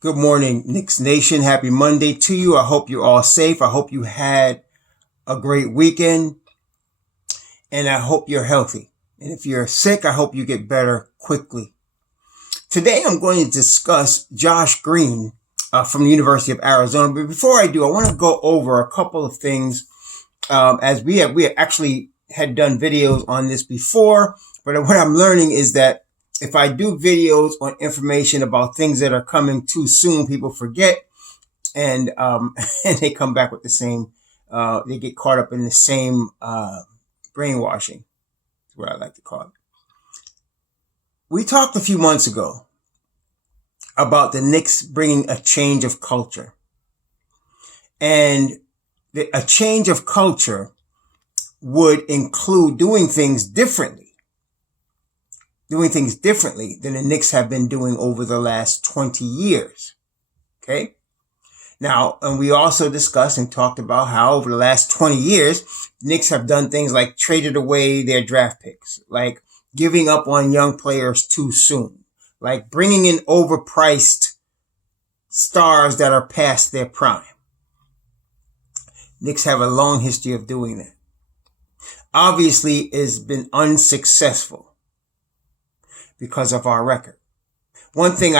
Good morning, Knicks Nation. Happy Monday to you. I hope you're all safe. I hope you had a great weekend, and I hope you're healthy. And if you're sick, I hope you get better quickly. Today, I'm going to discuss Josh Green from the University of Arizona. But before I do, I want to go over a couple of things as we actually had done videos on this before. But what I'm learning is that if I do videos on information about things that are coming too soon, people forget and they come back with the same, they get caught up in the same brainwashing, is what I like to call it. We talked a few months ago about the Knicks bringing a change of culture. And a change of culture would include doing things differently than the Knicks have been doing over the last 20 years. Okay? Now, and we also discussed and talked about how over the last 20 years, the Knicks have done things like traded away their draft picks, like giving up on young players too soon, like bringing in overpriced stars that are past their prime. Knicks have a long history of doing that. Obviously, it's been unsuccessful because of our record. One thing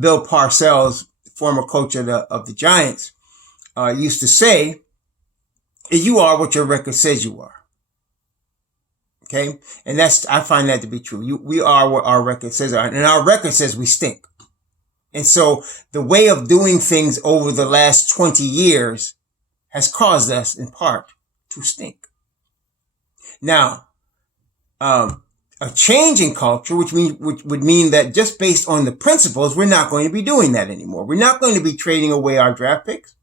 Bill Parcells, former coach of the Giants, used to say is you are what your record says you are. Okay? And I find that to be true. We are what our record says are, and our record says we stink. And so the way of doing things over the last 20 years has caused us in part to stink. Now, a change in culture, which would mean that just based on the principles, we're not going to be doing that anymore. We're not going to be trading away our draft picks.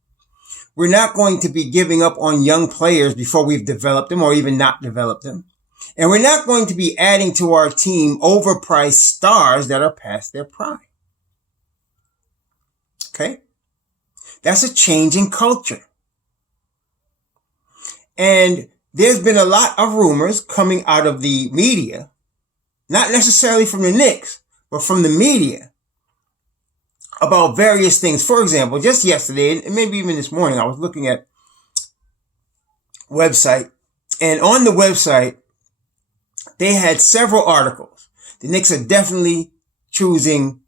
We're not going to be giving up on young players before we've developed them or even not developed them. And we're not going to be adding to our team overpriced stars that are past their prime. Okay? That's a change in culture. And there's been a lot of rumors coming out of the media, not necessarily from the Knicks, but from the media, about various things. For example, just yesterday, and maybe even this morning, I was looking at website, and on the website, they had several articles. The Knicks are definitely choosing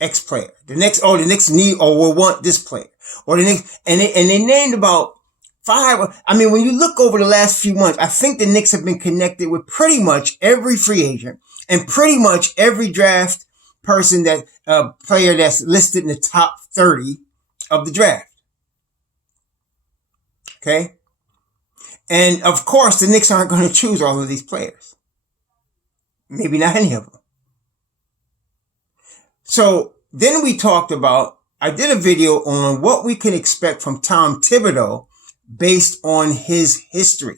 X player. The Knicks need or will want this player. Or the Knicks, and they named about 5. I mean, when you look over the last few months, I think the Knicks have been connected with pretty much every free agent and pretty much every draft person player that's listed in the top 30 of the draft. Okay? And of course, the Knicks aren't going to choose all of these players. Maybe not any of them. So then we talked about, I did a video on what we can expect from Tom Thibodeau based on his history.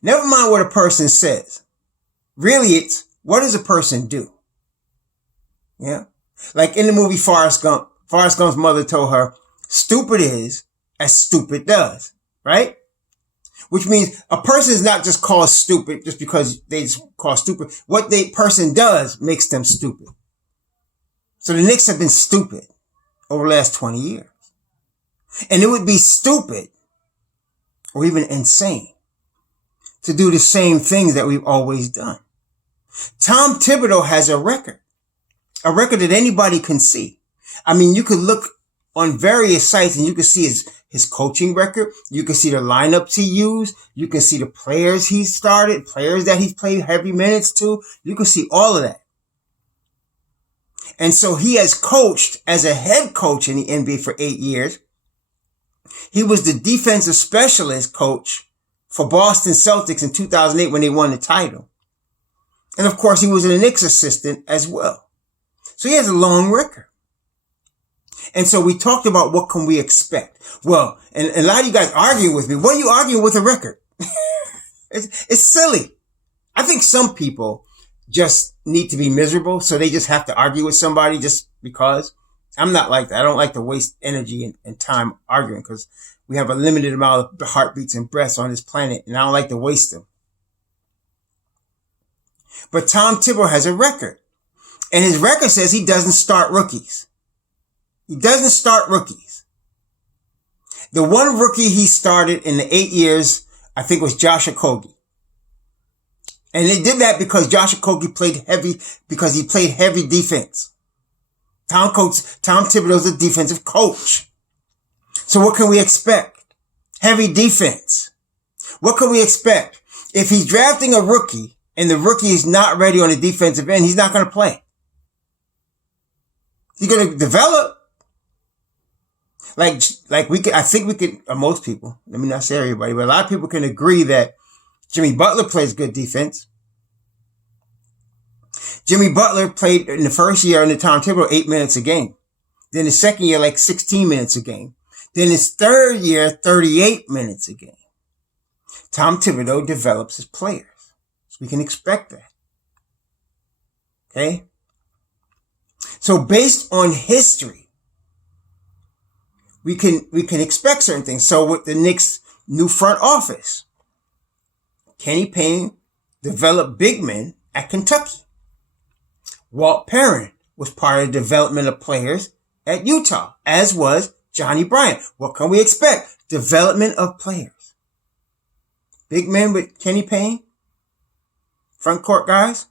Never mind what a person says. Really, it's what does a person do? Yeah. Like in the movie Forrest Gump, Forrest Gump's mother told her, stupid is as stupid does, right? Which means a person is not just called stupid just because they just call stupid. What the person does makes them stupid. So the Knicks have been stupid over the last 20 years. And it would be stupid or even insane to do the same things that we've always done. Tom Thibodeau has a record that anybody can see. I mean, you could look on various sites and you can see his coaching record. You can see the lineups he used. You can see the players he started, players that he's played heavy minutes to. You can see all of that. And so he has coached as a head coach in the NBA for 8 years. He was the defensive specialist coach for Boston Celtics in 2008 when they won the title. And of course, he was a Knicks assistant as well. So he has a long record. And so we talked about what can we expect. Well, and a lot of you guys argue with me. What are you arguing with a record? It's silly. I think some people just need to be miserable, so they just have to argue with somebody just because. I'm not like that. I don't like to waste energy and time arguing because we have a limited amount of heartbeats and breaths on this planet, and I don't like to waste them. But Tom Thibodeau has a record. And his record says he doesn't start rookies. He doesn't start rookies. The one rookie he started in the 8 years, I think, was Josh Okogie. And they did that because Josh Okogie played heavy defense. Tom Thibodeau's a defensive coach. So what can we expect? Heavy defense. What can we expect? If he's drafting a rookie and the rookie is not ready on the defensive end, he's not going to play. He's going to develop. I think we could, most people, let me not say everybody, but a lot of people can agree that Jimmy Butler plays good defense. Jimmy Butler played in the first year under Tom Thibodeau 8 minutes a game. Then the second year, 16 minutes a game. Then his third year, 38 minutes a game. Tom Thibodeau develops his players. So we can expect that. Okay? So based on history, we can expect certain things. So with the Knicks' new front office, Kenny Payne developed big men at Kentucky. Walt Perrin was part of the development of players at Utah, as was Johnny Bryant. What can we expect? Development of players. Big men with Kenny Payne, front court guys.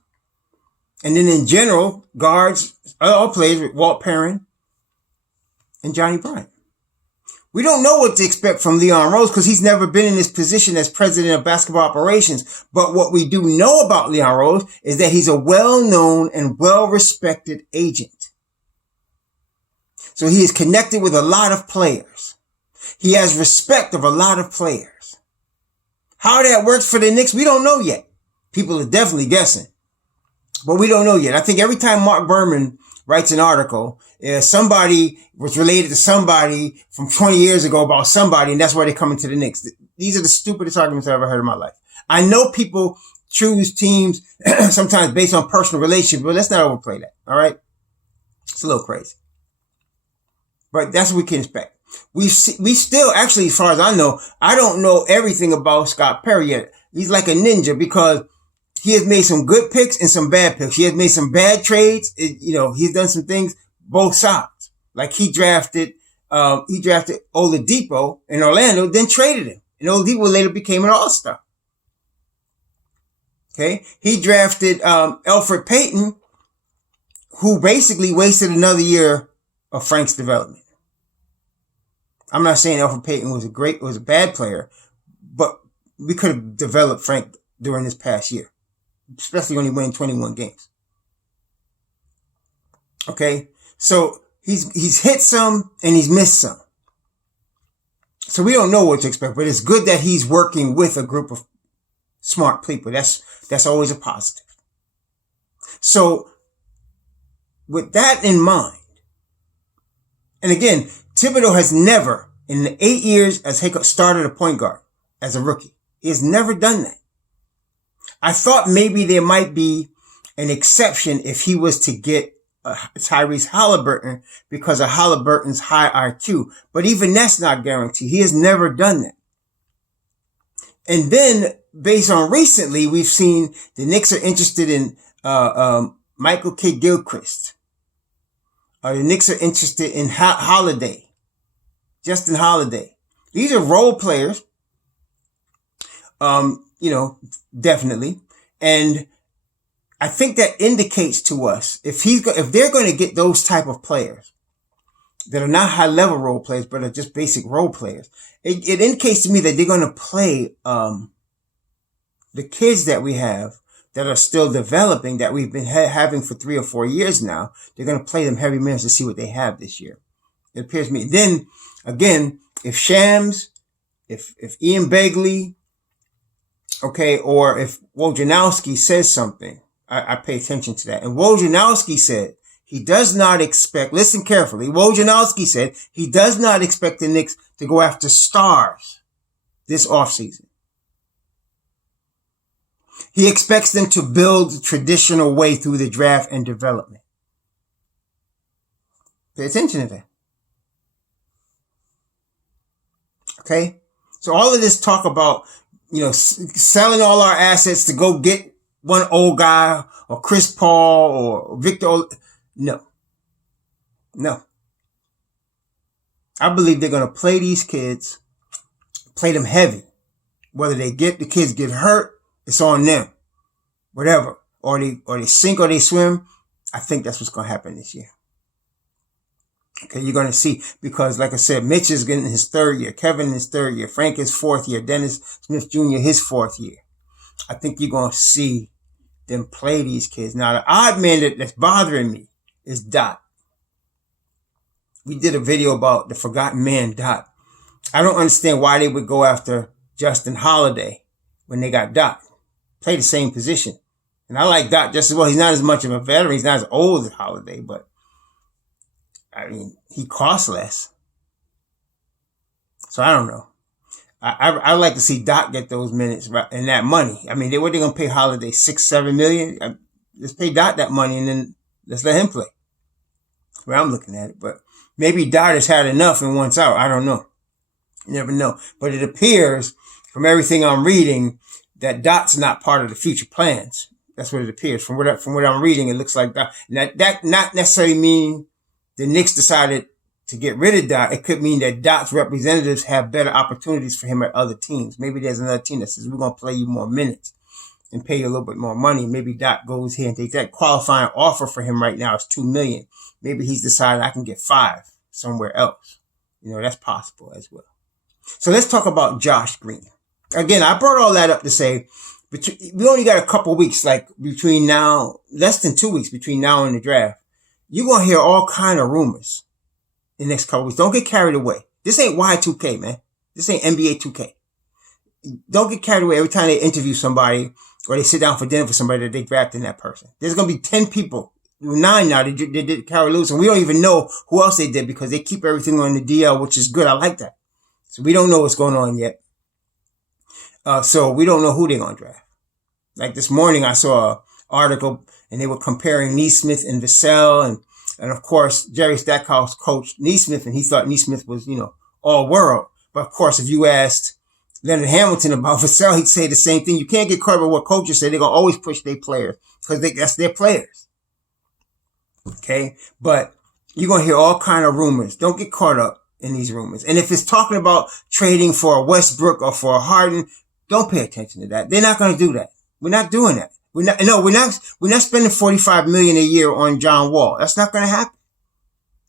And then in general, guards, all players with Walt Perrin and Johnny Bryant. We don't know what to expect from Leon Rose because he's never been in this position as president of basketball operations. But what we do know about Leon Rose is that he's a well-known and well-respected agent. So he is connected with a lot of players. He has respect of a lot of players. How that works for the Knicks, we don't know yet. People are definitely guessing. But we don't know yet. I think every time Mark Berman writes an article, somebody was related to somebody from 20 years ago about somebody, and that's why they come into the Knicks. These are the stupidest arguments I've ever heard in my life. I know people choose teams sometimes based on personal relationships, but let's not overplay that, all right? It's a little crazy. But that's what we can expect. We still, actually, as far as I know, I don't know everything about Scott Perry yet. He's like a ninja because he has made some good picks and some bad picks. He has made some bad trades. He's done some things both sides. Like he drafted Oladipo in Orlando, then traded him. And Oladipo later became an all-star. Okay. He drafted, Elfrid Payton, who basically wasted another year of Frank's development. I'm not saying Elfrid Payton was a bad player, but we could have developed Frank during this past year, especially when he won 21 games. Okay. So he's hit some and he's missed some. So we don't know what to expect, but it's good that he's working with a group of smart people. That's always a positive. So with that in mind, and again, Thibodeau has never, in the 8 years as head coach, started a point guard as a rookie. He has never done that. I thought maybe there might be an exception if he was to get Tyrese Halliburton because of Halliburton's high IQ. But even that's not guaranteed. He has never done that. And then based on recently, we've seen the Knicks are interested in Michael Kidd-Gilchrist. The Knicks are interested in Holiday, Justin Holiday. These are role players, definitely. And I think that indicates to us if they're going to get those type of players that are not high level role players, but are just basic role players, it indicates to me that they're going to play, the kids that we have that are still developing that we've been having for 3 or 4 years now. They're going to play them heavy minutes to see what they have this year. It appears to me. Then again, if Shams, if Ian Begley, okay, or if Wojnarowski says something, I pay attention to that. And Wojnarowski said he does not expect, listen carefully, Wojnarowski said he does not expect the Knicks to go after stars this offseason. He expects them to build the traditional way through the draft and development. Pay attention to that. Okay? So all of this talk about, selling all our assets to go get one old guy or Chris Paul or Victor. No. I believe they're going to play these kids, play them heavy. Whether the kids get hurt, it's on them. Whatever. Or they sink or they swim. I think that's what's going to happen this year. Okay, you're going to see, because like I said, Mitch is getting his 3rd year, Kevin in his 3rd year, Frank his 4th year, Dennis Smith Jr. his 4th year. I think you're going to see them play these kids. Now, the odd man that's bothering me is Dot. We did a video about the forgotten man, Dot. I don't understand why they would go after Justin Holiday when they got Dot. Play the same position. And I like Dot just as well. He's not as much of a veteran. He's not as old as Holiday, but I mean, he costs less. So I don't know. I like to see Doc get those minutes and that money. I mean, what they going to pay Holiday? $6-7 million? Let's pay Doc that money and then let's let him play. Well, I'm looking at it, but maybe Doc has had enough and wants out. I don't know. You never know. But it appears from everything I'm reading that Doc's not part of the future plans. That's what it appears. From what I'm reading, it looks like Doc. Now, that not necessarily mean the Knicks decided to get rid of Dot. It could mean that Dot's representatives have better opportunities for him at other teams. Maybe there's another team that says, we're going to play you more minutes and pay you a little bit more money. Maybe Dot goes here and takes that. Qualifying offer for him right now is $2 million. Maybe he's decided I can get $5 million somewhere else. That's possible as well. So let's talk about Josh Green. Again, I brought all that up to say, we only got a couple weeks, like between now, less than 2 weeks between now and the draft. You're going to hear all kind of rumors in the next couple weeks. Don't get carried away. This ain't Y2K, man. This ain't NBA 2K. Don't get carried away every time they interview somebody or they sit down for dinner for somebody that they drafted in that person. There's going to be 10 people, 9 now, they did Carrie Lewis, and we don't even know who else they did because they keep everything on the DL, which is good. I like that. So we don't know what's going on yet. So we don't know who they're going to draft. Like this morning, I saw an article and they were comparing Neesmith and Vassell, and of course, Jerry Stackhouse coached Neesmith, and he thought Neesmith was, all world. But of course, if you asked Leonard Hamilton about Vassell, he'd say the same thing. You can't get caught up with what coaches say. They're going to always push their players because that's their players. Okay? But you're going to hear all kind of rumors. Don't get caught up in these rumors. And if it's talking about trading for a Westbrook or for a Harden, don't pay attention to that. They're not going to do that. We're not doing that. We're not spending $45 million a year on John Wall. That's not going to happen.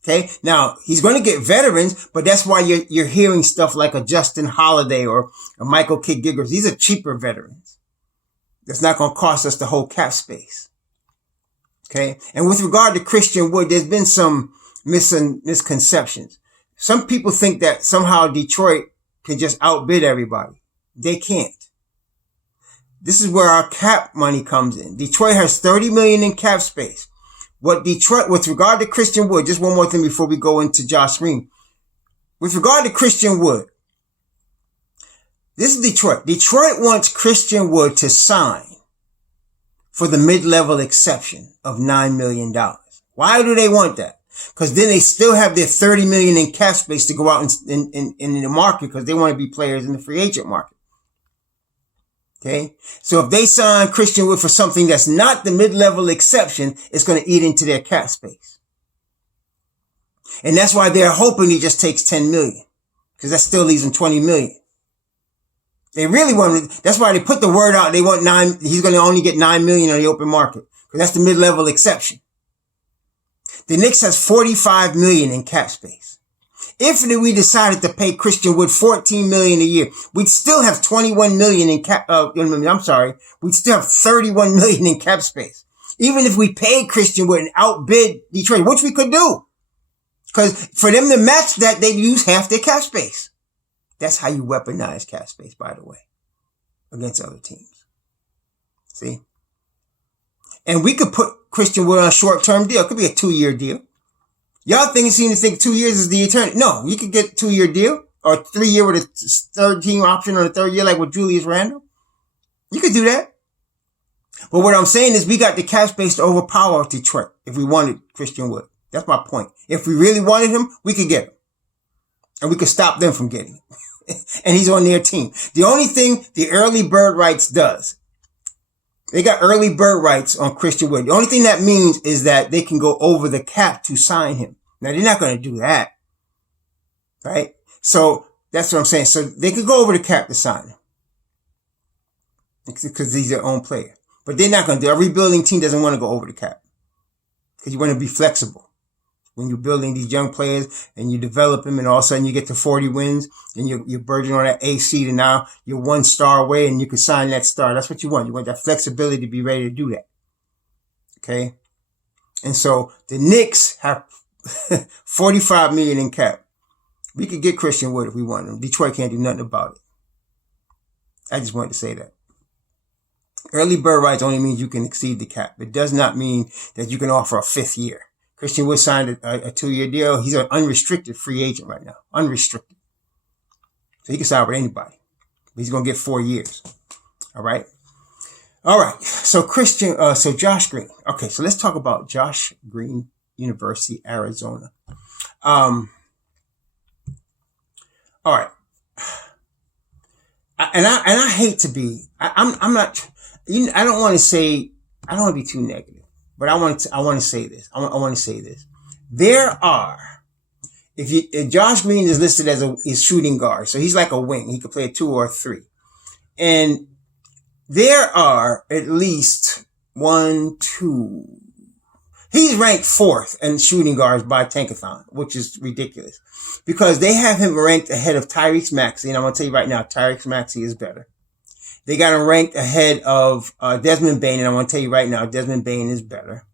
Okay. Now he's going to get veterans, but that's why you're hearing stuff like a Justin Holiday or a Michael Kidd Gilchrist. These are cheaper veterans. That's not going to cost us the whole cap space. Okay. And with regard to Christian Wood, there's been some misconceptions. Some people think that somehow Detroit can just outbid everybody. They can't. This is where our cap money comes in. Detroit has $30 million in cap space. With regard to Christian Wood, just one more thing before we go into Josh Green. With regard to Christian Wood, this is Detroit. Detroit wants Christian Wood to sign for the mid-level exception of $9 million. Why do they want that? Because then they still have their $30 million in cap space to go out in the market because they want to be players in the free agent market. Okay. So if they sign Christian Wood for something that's not the mid-level exception, it's going to eat into their cap space. And that's why they're hoping he just takes $10 million. Because that still leaves him $20 million. They really that's why they put the word out. They want he's going to only get $9 million on the open market. Because that's the mid-level exception. The Knicks has $45 million in cap space. If we decided to pay Christian Wood $14 million a year, we'd still have $21 million in cap, we'd still have $31 million in cap space. Even if we paid Christian Wood and outbid Detroit, which we could do. Because for them to match that, they'd use half their cap space. That's how you weaponize cap space, by the way, against other teams. See? And we could put Christian Wood on a short-term deal. It could be a 2-year deal. Y'all seem to think 2 years is the eternity. No, you could get a 2-year deal or a 3-year with a third team option on the 3rd year, like with Julius Randle. You could do that. But what I'm saying is we got the cap space to overpower Detroit if we wanted Christian Wood. That's my point. If we really wanted him, we could get him. And we could stop them from getting him. And he's on their team. The only thing the early bird rights does, they got early bird rights on Christian Wood. The only thing that means is that they can go over the cap to sign him. Now, they're not going to do that. right? So that's what I'm saying. So they could go over the cap to sign him because he's their own player. But they're not going to do it. A rebuilding team doesn't want to go over the cap because you want to be flexible. When you're building these young players and you develop them and all of a sudden you get to 40 wins and you're verging on that A seed and now you're 1 star away and you can sign that star. That's what you want. You want that flexibility to be ready to do that. Okay. And so the Knicks have 45 million in cap. We could get Christian Wood if we want him. Detroit can't do nothing about it. I just wanted to say that. Early bird rights only means you can exceed the cap. It does not mean that you can offer a 5th year. Christian Wood signed a 2-year deal. He's an unrestricted free agent right now. Unrestricted. So he can sign with anybody. But he's going to get 4 years. All right. All right. So Josh Green. Okay. So let's talk about Josh Green, University, Arizona. All right. I hate to be, I'm not, I don't want to be too negative. But I want to say this. I want to say this. There are, if Josh Green is listed as a shooting guard, so he's like a wing. He could play a 2 or a 3. And there are at least 1, 2. He's ranked 4th in shooting guards by Tankathon, which is ridiculous because they have him ranked ahead of Tyrese Maxey. And I'm going to tell you right now, Tyrese Maxey is better. They got him ranked ahead of Desmond Bane, and I want to tell you right now, Desmond Bane is better.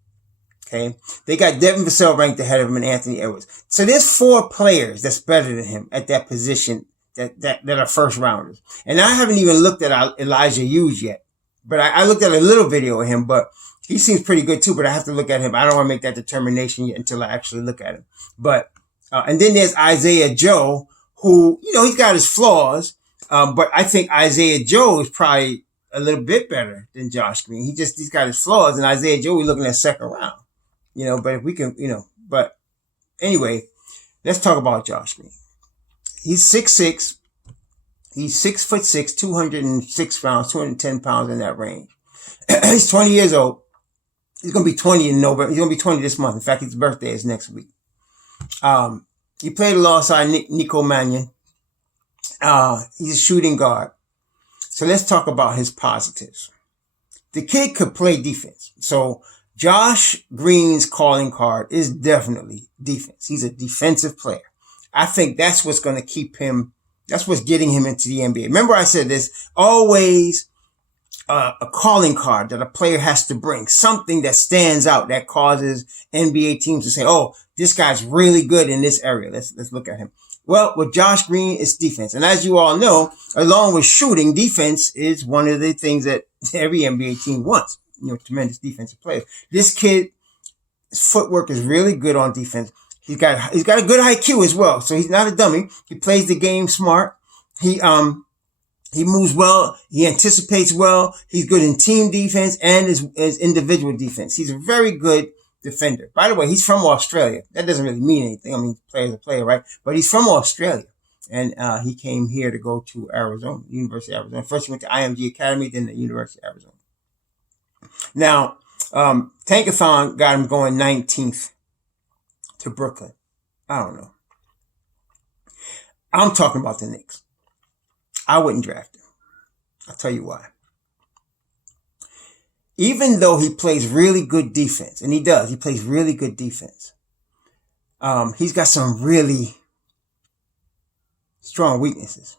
Okay, they got Devin Vassell ranked ahead of him and Anthony Edwards. So there's 4 players that's better than him at that position that are first rounders. And I haven't even looked at Elijah Hughes yet, but I looked at a little video of him, but he seems pretty good too. But I have to look at him. I don't want to make that determination yet until I actually look at him. But and then there's Isaiah Joe, who he's got his flaws. But I think Isaiah Joe is probably a little bit better than Josh Green. He's got his flaws, and Isaiah Joe, we're looking at 2nd round, but if we can, but anyway, let's talk about Josh Green. He's 6'6". He's 6'6", 206 pounds, 210 pounds in that range. He's 20 years old. He's going to be 20 in November. He's going to be 20 this month. In fact, his birthday is next week. He played alongside Nico Mannion. He's a shooting guard. So let's talk about his positives. The kid could play defense. So Josh Green's calling card is definitely defense. He's a defensive player. I think that's what's going to keep him. That's what's getting him into the NBA. Remember I said this, always a calling card that a player has to bring. Something that stands out that causes NBA teams to say, oh, this guy's really good in this area. Let's look at him. Well, with Josh Green, it's defense. And as you all know, along with shooting, defense is one of the things that every NBA team wants. Tremendous defensive players. This kid's footwork is really good on defense. He's got a good IQ as well. So he's not a dummy. He plays the game smart. He moves well. He anticipates well. He's good in team defense and his individual defense. He's a very good defender. By the way, he's from Australia. That doesn't really mean anything. I mean, player's a player, right? But he's from Australia. And he came here to go to Arizona, University of Arizona. First he went to IMG Academy, then the University of Arizona. Now, Tankathon got him going 19th to Brooklyn. I don't know. I'm talking about the Knicks. I wouldn't draft him. I'll tell you why. Even though he plays really good defense, and he plays really good defense. He's got some really strong weaknesses.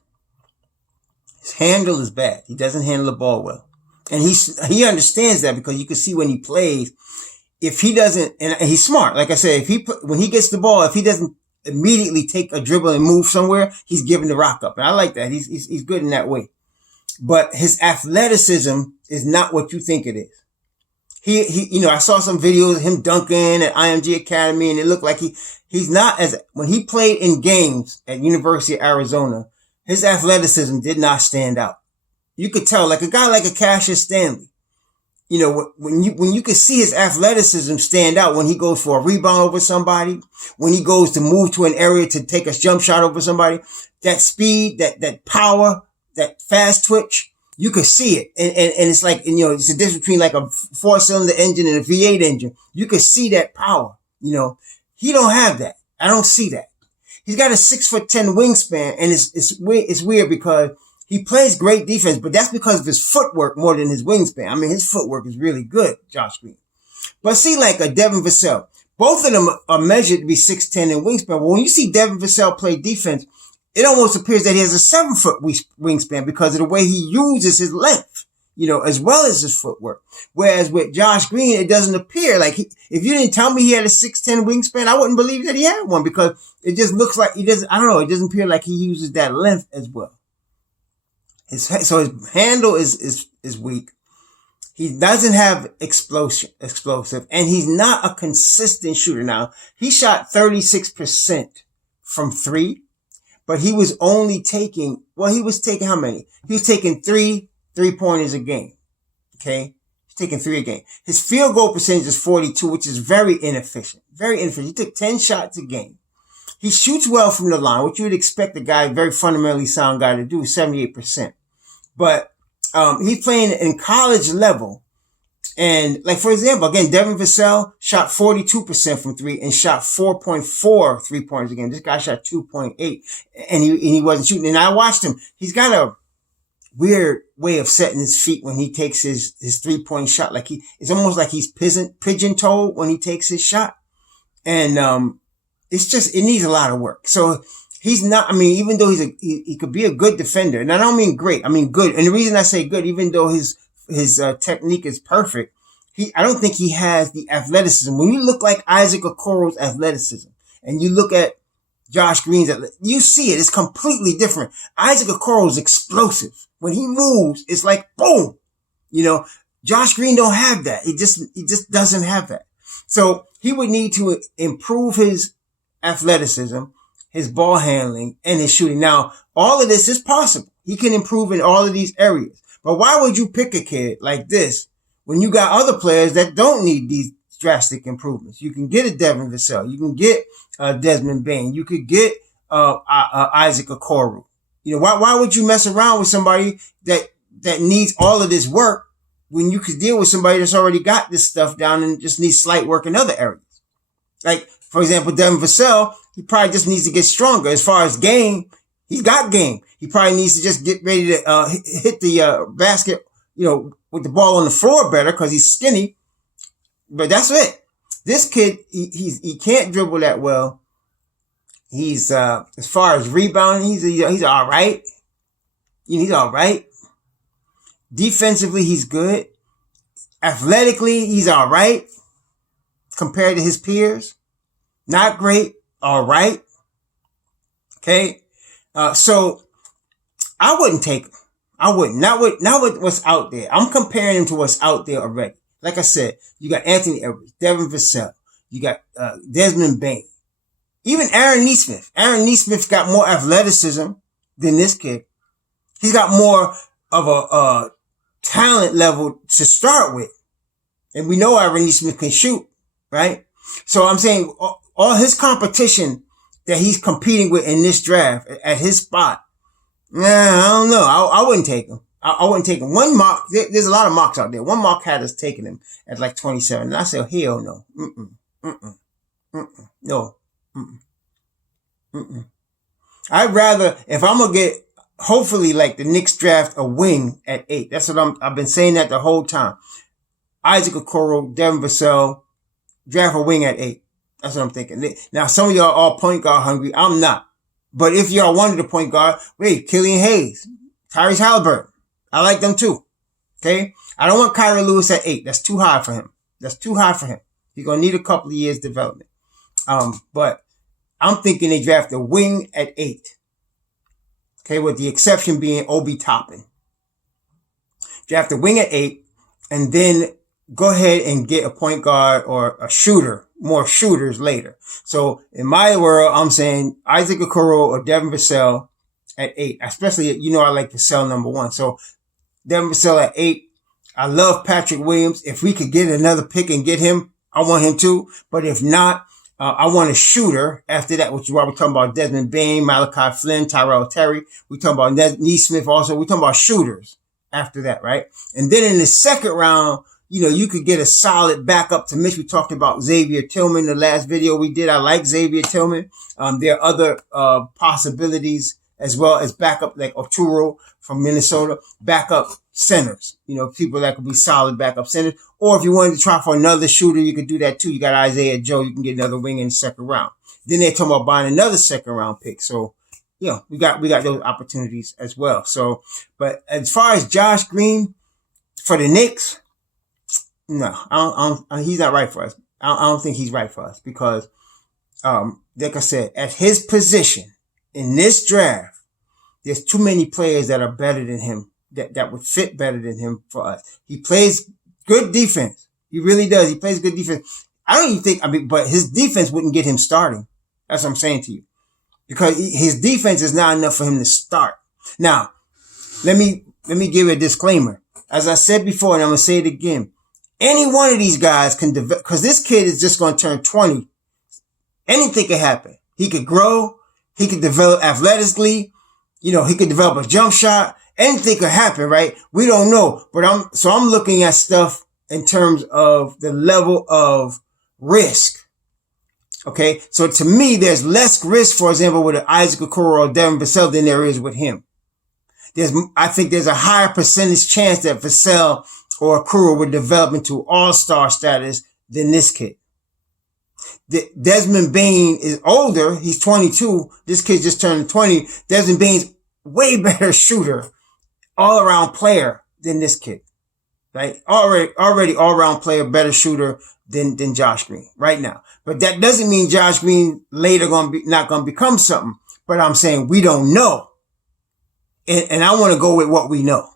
His handle is bad. He doesn't handle the ball well. And he understands that because you can see when he plays, if he doesn't, and he's smart. Like I said, when he gets the ball, if he doesn't immediately take a dribble and move somewhere, he's giving the rock up. And I like that. He's good in that way. But his athleticism is not what you think it is. I saw some videos of him dunking at IMG Academy, and it looked like he's not when he played in games at University of Arizona, his athleticism did not stand out. You could tell, like a guy like a Cassius Stanley, when you could see his athleticism stand out when he goes for a rebound over somebody, when he goes to move to an area to take a jump shot over somebody, that speed, that power, that fast twitch, you could see it. And it's like, it's the difference between like a 4-cylinder engine and a V8 engine. You could see that power, He don't have that. I don't see that. He's got a 6'10" wingspan, and it's weird because he plays great defense, but that's because of his footwork more than his wingspan. I mean, his footwork is really good, Josh Green. But see, like a Devin Vassell, both of them are measured to be 6'10" in wingspan. But when you see Devin Vassell play defense, it almost appears that he has a 7-foot wingspan because of the way he uses his length, as well as his footwork. Whereas with Josh Green, it doesn't appear like if you didn't tell me he had a 6'10" wingspan, I wouldn't believe that he had one because it just looks like he doesn't, I don't know, it doesn't appear like he uses that length as well. So his handle is weak. He doesn't have explosive, and he's not a consistent shooter. Now, he shot 36% from 3, but he was only taking, he was taking how many? He was taking 3-pointers a game. Okay? He's taking 3 a game. His field goal percentage is 42, which is very inefficient. Very inefficient. He took 10 shots a game. He shoots well from the line, which you would expect a guy, very fundamentally sound guy to do, 78%. But he's playing in college level. And like, for example, again, Devin Vassell shot 42% from 3 and shot 4.4 3-pointers a game. This guy shot 2.8 and he wasn't shooting. And I watched him. He's got a weird way of setting his feet when he takes his 3-point shot. Like it's almost like he's pigeon-toed when he takes his shot. And, it needs a lot of work. So he's not, even though he could be a good defender, and I don't mean great, I mean good. And the reason I say good, even though his technique is perfect, I don't think he has the athleticism. When you look like Isaac Okoro's athleticism and you look at Josh Green's, you see it. It's completely different. Isaac Okoro is explosive. When he moves, it's like boom. Josh Green don't have that. He just doesn't have that. So he would need to improve his athleticism, his ball handling, and his shooting. Now, all of this is possible. He can improve in all of these areas. But why would you pick a kid like this when you got other players that don't need these drastic improvements? You can get a Devin Vassell. You can get Desmond Bane. You could get Isaac Okoro. Why would you mess around with somebody that needs all of this work when you could deal with somebody that's already got this stuff down and just needs slight work in other areas? Like, for example, Devin Vassell, he probably just needs to get stronger. As far as game, he's got game. He probably needs to just get ready to hit the basket, with the ball on the floor better because he's skinny. But that's it. This kid, he can't dribble that well. He's as far as rebounding, he's all right. He's all right. Defensively, he's good. Athletically, he's all right compared to his peers. Not great, all right. Okay, so I wouldn't take him. I wouldn't. Not with what's out there. I'm comparing him to what's out there already. Like I said, you got Anthony Edwards, Devin Vassell, you got Desmond Bane, even Aaron Nesmith. Aaron Nesmith's got more athleticism than this kid. He's got more of a talent level to start with, and we know Aaron Nesmith can shoot, right? So I'm saying all his competition that he's competing with in this draft at his spot, I don't know. I wouldn't take him. I wouldn't take him. One mock, there's a lot of mocks out there. One mock had us taking him at like 27. And I said, hell no. No. I'd rather, if I'm going to get, hopefully like the Knicks draft a wing at 8. That's what I've been saying that the whole time. Isaac Okoro, Devin Vassell, draft a wing at 8. That's what I'm thinking. Now, some of y'all are point guard hungry. I'm not. But if y'all wanted a point guard, wait, Killian Hayes, Tyrese Halliburton. I like them too. Okay? I don't want Kyrie Lewis at 8. That's too high for him. He's going to need a couple of years development. But I'm thinking they draft a wing at 8. Okay? With the exception being Obi Toppin. Draft a wing at 8 and then go ahead and get a point guard or a shooter, more shooters later. So in my world, I'm saying Isaac Okoro or Devin Vassell at 8, especially, I like Vassell number 1. So Devin Vassell at 8. I love Patrick Williams. If we could get another pick and get him, I want him too. But if not, I want a shooter after that, which is why we're talking about Desmond Bane, Malachi Flynn, Tyrell Terry. We're talking about Nesmith also. We're talking about shooters after that, right? And then in the second round, you could get a solid backup to Mitch. We talked about Xavier Tillman the last video we did. I like Xavier Tillman. There are other possibilities as well as backup, like Oturo from Minnesota, backup centers. People that could be solid backup centers. Or if you wanted to try for another shooter, you could do that too. You got Isaiah Joe. You can get another wing in the second round. Then they're talking about buying another second round pick. So, we got those opportunities as well. So, but as far as Josh Green for the Knicks, no, he's not right for us. I don't think he's right for us because, like I said, at his position in this draft, there's too many players that are better than him, that would fit better than him for us. He plays good defense. He really does. He plays good defense. I don't even think, but his defense wouldn't get him starting. That's what I'm saying to you. Because his defense is not enough for him to start. Now, let me give a disclaimer. As I said before, and I'm going to say it again. Any one of these guys can develop, because this kid is just going to turn 20. Anything can happen. He could grow. He could develop athletically. He could develop a jump shot. Anything could happen, right? We don't know. But I'm looking at stuff in terms of the level of risk. Okay. So to me, there's less risk, for example, with Isaac Okoro or Devin Vassell than there is with him. I think there's a higher percentage chance that Vassell or Okoro would develop into all-star status than this kid. Desmond Bane is older. He's 22. This kid just turned 20. Desmond Bane's way better shooter, all-around player than this kid. Right? Already all-around player, better shooter than Josh Green right now. But that doesn't mean Josh Green later not gonna become something. But I'm saying we don't know. And I want to go with what we know.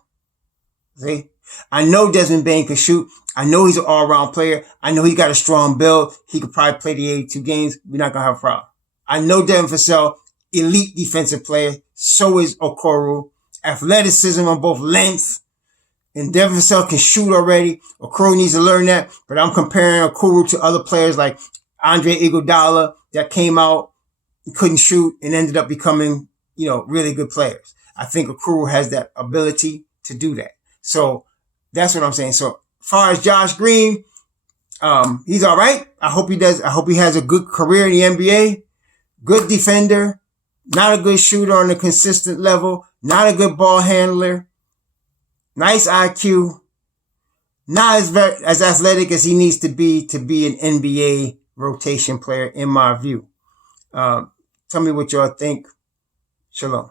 See? I know Desmond Bane can shoot. I know he's an all-around player. I know he got a strong build. He could probably play the 82 games. We're not going to have a problem. I know Devin Vassell, elite defensive player. So is Okoro. Athleticism on both length. And Devin Vassell can shoot already. Okoro needs to learn that. But I'm comparing Okoro to other players like Andre Iguodala that came out, couldn't shoot, and ended up becoming, really good players. I think Okoro has that ability to do that. So that's what I'm saying. So as far as Josh Green, he's all right. I hope he does. I hope he has a good career in the NBA. Good defender, not a good shooter on a consistent level, not a good ball handler, nice IQ, not as athletic as he needs to be an NBA rotation player, in my view. Tell me what y'all think. Shalom.